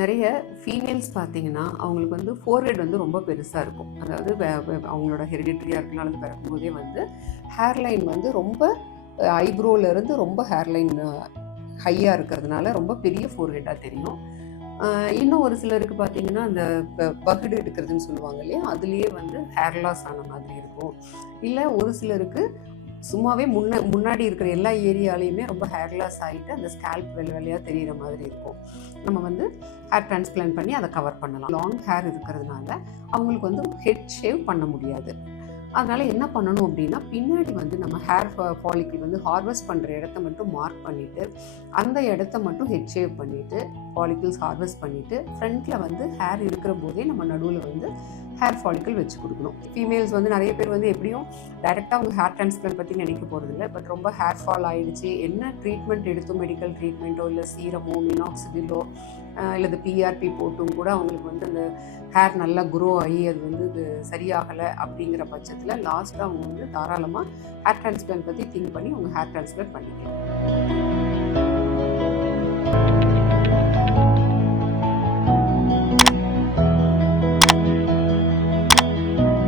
நிறைய ஃபீமேல்ஸ் பார்த்தீங்கன்னா, அவங்களுக்கு வந்து ஃபோர்ஹெட் வந்து ரொம்ப பெருசா இருக்கும். அதாவது அவங்களோட ஹெரிடிட்டரியா இருக்கலாம் அல்லது பிறக்கும்போதே வந்து ஹேர் லைன் வந்து ரொம்ப ஐப்ரோலேருந்து ரொம்ப ஹேர் லைன் ஹையா இருக்கிறதுனால ரொம்ப பெரிய ஃபோர்ஹெட்டா தெரியும். இன்னும் ஒரு சிலருக்கு பார்த்தீங்கன்னா, அந்த பகுடு எடுக்கிறதுன்னு சொல்லுவாங்க இல்லையா? அதுலேயே வந்து ஹேர் லாஸ் ஆன மாதிரி இருக்கும். இல்ல ஒரு சிலருக்கு சும்மாவே முன்னாடி இருக்கிற எல்லா ஏரியாலையுமே ரொம்ப ஹேர் லாஸ் ஆகிட்டு அந்த ஸ்கேல்ப் வெள்ளை வெள்ளையாக தெரிகிற மாதிரி இருக்கும். நம்ம வந்து ஹேர் டிரான்ஸ்பிளான்ட் பண்ணி அதை கவர் பண்ணலாம். லாங் ஹேர் இருக்கிறதுனால அவங்களுக்கு வந்து ஹெட் ஷேவ் பண்ண முடியாது. அதனால் என்ன பண்ணணும் அப்படின்னா, பின்னாடி வந்து நம்ம ஹேர் ஃபாலிக்கிள் வந்து ஹார்வெஸ்ட் பண்ணுற இடத்த மட்டும் மார்க் பண்ணிவிட்டு, அந்த இடத்த மட்டும் ஹெட் ஷேவ் பண்ணிவிட்டு, ஃபாலிக்கிள்ஸ் ஹார்வெஸ்ட் பண்ணிவிட்டு, ஃப்ரண்ட்டில் வந்து ஹேர் இருக்கிற போதே நம்ம நடுவில் வந்து ஹேர் ஃபாலிக்கிள் வச்சு கொடுக்கணும். ஃபீமேல்ஸ் வந்து நிறைய பேர் வந்து எப்படியும் டைரெக்டாக அவங்க ஹேர் டிரான்ஸ்பிளான்ட் பற்றி நினைக்க போகிறதில்ல. பட் ரொம்ப ஹேர் ஃபால் ஆகிடுச்சு, என்ன ட்ரீட்மெண்ட் எடுத்தோம், மெடிக்கல் ட்ரீட்மெண்ட்டோ இல்லை சீரமோ மினாக்சிடிலோ இல்லை பிஆர்பி போட்டும் கூட அவங்களுக்கு வந்து அந்த ஹேர் நல்லா க்ரோ ஆகி அது வந்து இது சரியாகலை அப்படிங்கிற பட்சத்தில் லாஸ்ட்டாக அவங்க வந்து தாராளமாக ஹேர் டிரான்ஸ்பிளான்ட் பற்றி திங்க் பண்ணி அவங்க ஹேர் டிரான்ஸ்பிளான்ட் பண்ணிக்கலாம்.